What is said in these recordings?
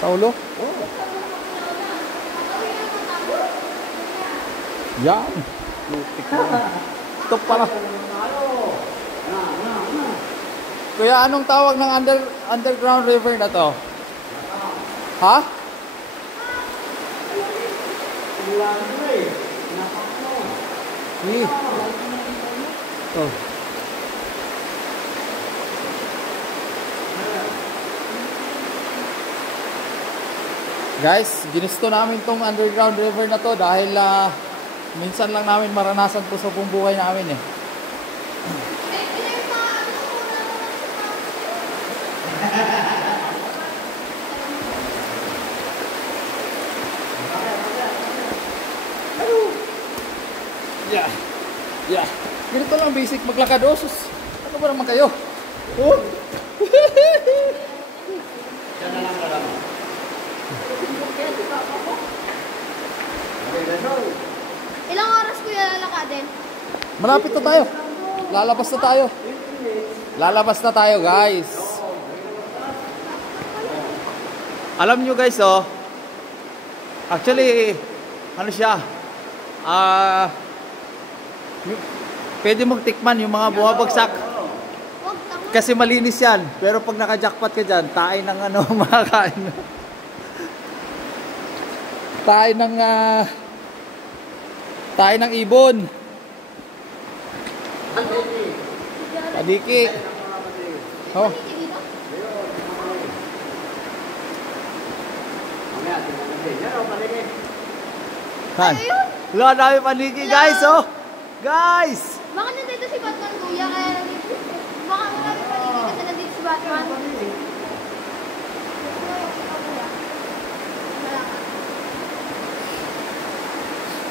Sa ulo? Yan. Ito pala. Kuya, anong tawag ng underground river na to? Ha? Oh. Guys, ginusto namin tong underground river na to dahil minsan lang namin maranasan to sa buong buhay namin eh. Yeah. Yeah. Ganito lang basic maglakad. Oh, sus. Ano ba naman kayo? Oh. Yan na lang lang. Ilang oras kuya lalakadin? Malapit na tayo. Lalabas na tayo. Lalabas na tayo, guys. Alam nyo guys, oh. Actually, ano siya? Pwede mong tikman yung mga bumabagsak. Kasi malinis yan. Pero pag naka-jackpot ka dyan, tayo ng ano, makakain. Tayo ng ibon. Padiki. Oh. Han. Wala dami paniki guys, oh. Guys. Baka nandito si Batman kuya kaya nandito. Baka wala yung paligid kasi nandito si Batman.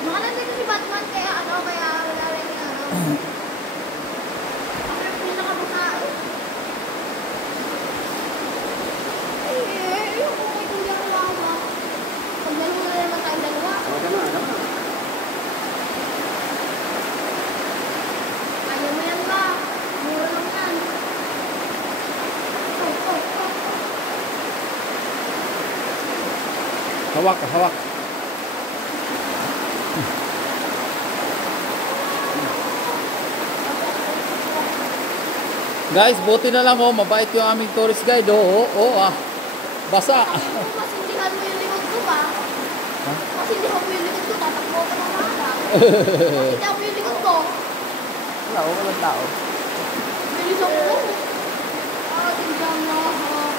Baka nandito si Batman kaya ano kaya wala rin yung ano. Ako yung pinakabasa. Ayoko may kuya ko lang ba. Pag dalawa na naman tayo dalawa. Ayaw mo yan ba? Mura lang yan. Hawak, hawak. Guys, buti na lang oh, mabait yung aming tourist guide oh. Basa. Masindihan mo yung likod ko ba? Masindihan mo yung likod ko, tatakbo ka ng mga. Masindihan mo yung likod ko. Wala, walang tao. Bilis ako. Tingnan mo ako.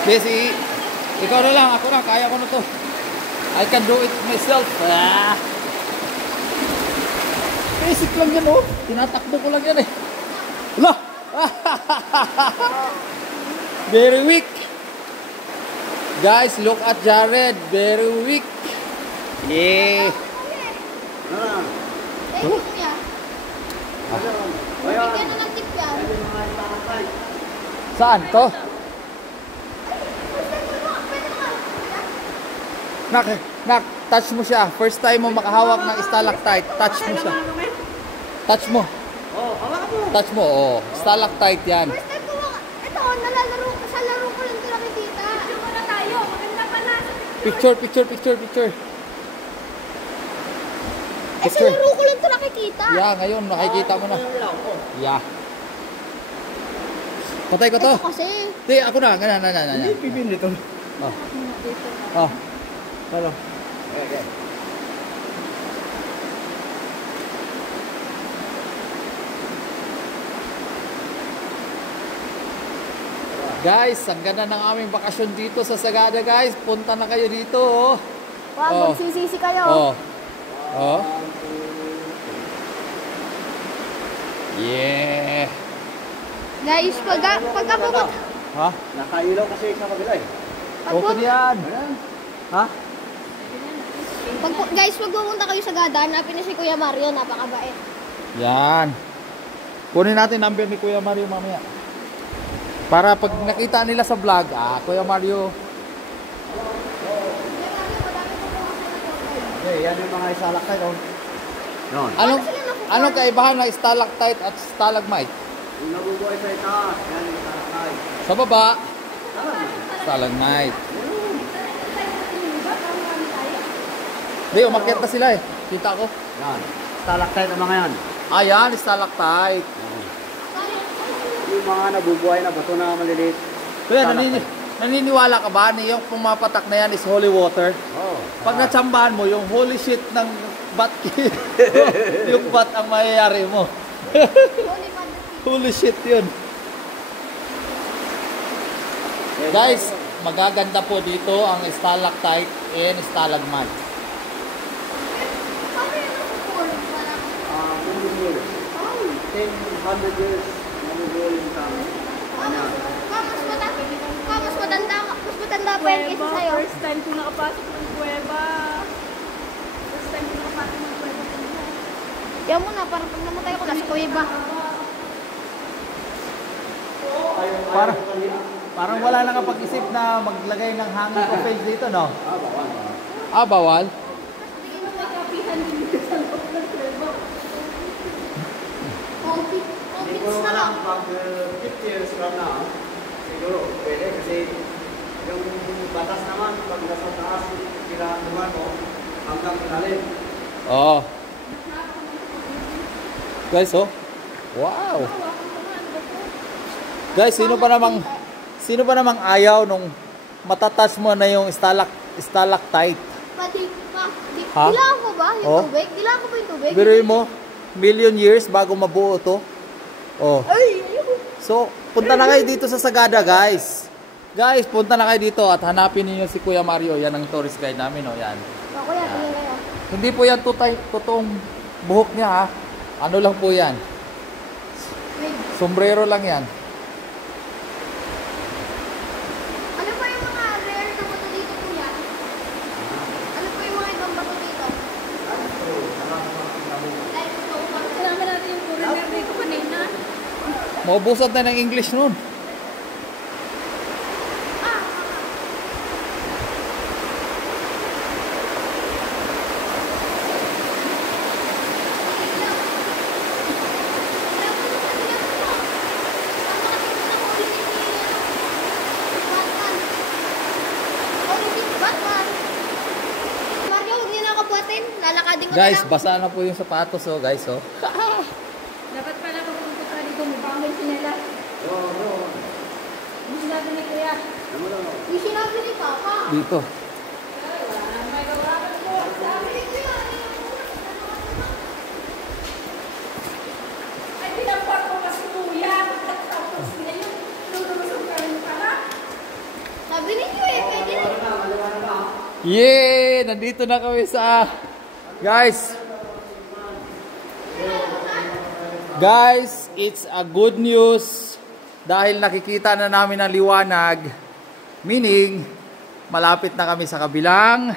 Desi, ikaw na lang, ako na, kaya ko na to. I can do it myself. Basic lang yan oh. Tinatakbo ko lang yan eh. Hala! Very weak. Guys, look at Jared. Very weak. Yeah. Thank you, kuya. Bigyan na ng tip yan. Saan to? Nak, touch mo siya. First time mo makahawak ng stalactite. Touch mo siya. Touch mo. Oh, hawakan mo. Touch mo, oh. Stalactite yan. First time ko ito, nalalaro ko sa laro ko lang ito nakikita. Picture muna tayo. Maganda pa na. Picture. Sa laro ko lang ito nakikita. Yeah, ngayon makikita mo na. Yeah. Patay ko to. Ito kasi. Hindi, ako na. Ganyan. Hindi, pipin dito. Oh. Oh. Hello. Okay. Guys, ang ganda ng aming bakasyon dito sa Sagada, guys. Punta na kayo dito, oh. Wow, magsisisi kayo. Oh. Oh. Yeah. Guys, pagka pumunta. Ha? Nakailaw kasi sa kabila eh. Okay yan. Ha? Guys, wag pumunta kayo sa Gada. Hanapin na si Kuya Mario, napakabait. Yan. Kunin natin number ni Kuya Mario mamaya. Para pag nakita nila sa vlog, Kuya Mario. Okay, yan yung mga isalak tayo. Noon. Anong, Sila napupunta Anong kaibahan ng stalactite at stalagmite? Yung nabubuhay sa itaas, yan yung tatakay. Sa baba, stalagmite. Hindi, umakyat na sila eh. Kita ko. Yan. Stalactite ang mga yan. Ayan, stalactite. Yung mga nabubuhay na bato na maliliit. Kuya, naniniwala ka ba na yung pumapatak na yan is holy water? Oo. Pag natsambahan mo, yung holy shit ng bat, yung bat ang mayayari mo. Holy shit yun. Guys, magaganda po dito ang stalactite and stalagmite. Paano yun ang form? Parang, 100 years, nabubuhay yung tao. mas matanda pa yan kaysa sa'yo. First time ko nakapasok ng kuweba. First time ko nakapasok ng kuweba. Yan mo na, parang pag namatay ako, nasa kuweba. Parang wala nang kapag-isip na maglagay ng hanging coffage dito, no? Ah, bawal? Hindi mo may kapihan din dito sa loob ng kuweba. Confidence na lang. Pag 50 years from now, siguro, pwede kasi yung batas naman, pag nasa taas, kailangan mo hanggang ilalim. Oo. Guys, oh. Wow. Guys, sino pa namang ayaw nung matatouch mo na yung stalactite? Ha? Kailangan ko ba yung Oh. tubig? Kailangan ko ba yung tubig? Biruin mo, million years bago mabuo to. Oh. Ay, ayoko. So, punta na kayo dito sa Sagada, guys. Guys, punta na kayo dito at hanapin niyo si Kuya Mario. Yan ang tourist guide namin, oh. Yan. Ako yan, tingin kayo. Hindi po yan totoong buhok niya, ha. Ano lang po yan. Sombrero lang yan. Ano pa yung mga rare na bato dito, kuya? Ano pa yung mga ibang bato dito? Kasama natin yung foreigner dito kanina. Maubusad na ng English nun. Mario, huwag niyo na ako buhatin. Lalakadin ko Guys, na lang. basa na po yung sapatos, oh, guys, oh. Dapat pala kung pumunta ka dito, mabangay sinila. Hindi sinabi ni Kuya. Yung sinabi ni Papa. Dito. May gawaran ko. Sabi ni Kuya, Ay, pinapar ko kasi Kuya. Tapos ngayon, lulusog ka rin pala. sabi ni Kuya, pwede na. Yeah! Nandito na kami sa... Guys! Guys, it's a good news dahil nakikita na namin ang liwanag. Meaning, malapit na kami sa kabilang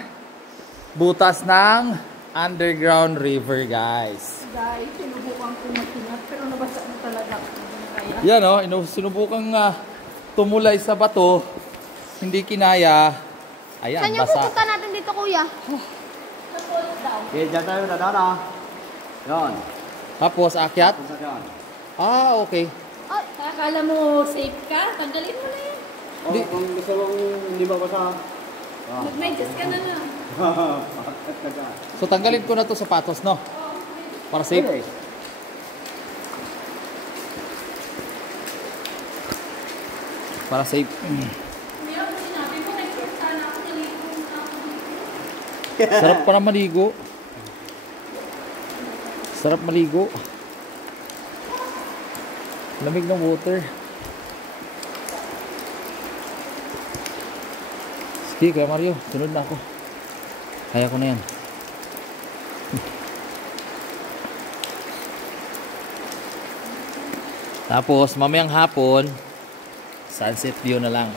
butas ng underground river, guys. Guys, sinubukan ko matingat, pero nabasa na talaga. Hindi na kaya. Yan, oh, sinubukan tumulay sa bato. Hindi kinaya. Ayan, Saan yung basa. pupunta natin dito, Kuya? Okay, dyan tayo na doon, ah. Yan. Tapos, akyat. Punta dyan. Ah, okay. Ay, Akala mo safe ka? Tanggalin mo na yan. Oh, kung gusto mong hindi ba basa, Mag-medyas ka na lang. bakit ka dyan? So, tanggalin ko na to sapatos, no? Para safe. Okay. Para safe. Meron ko sinabi mo, nag-first sana ako naligo na ako dito. Sarap para maligo. Sarap maligo. Lamig ng water. Sige, Kuya Mario. Sunod na ako. Kaya ko na yan. Tapos, mamayang hapon, sunset view na lang.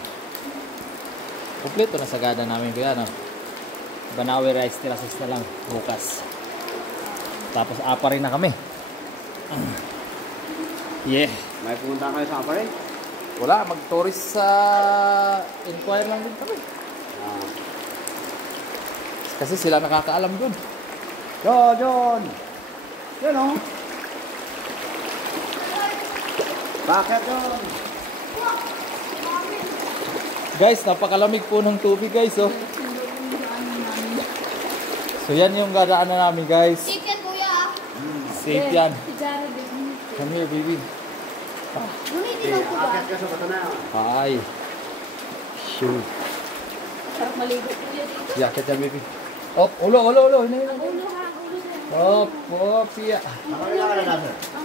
Kompleto na sagada namin, Kuya, no? Banawe rice terraces na lang bukas. Tapos apa rin na kami. Yeah. May pumunta kayo sa Apare? Wala, mag-tourist sa inquire lang din kami. Kasi sila nakakaalam dun. John! John! Yan o. Bakit yun? Guys, napakalamig po ng tubig guys, oh. So yan yung dadaanan namin guys. Safe yan, kuya. Safe yan. Si Jared din. Come here, baby. Gamitin ang kuba. Akit ka sa bato na. Hi. Shoot. Sarap maligo kuya dito. Yakit yan, baby. Oh, ulo. Hinayin. Ulo ha, ulo na. Op, yeah. Ako na lang na, sir.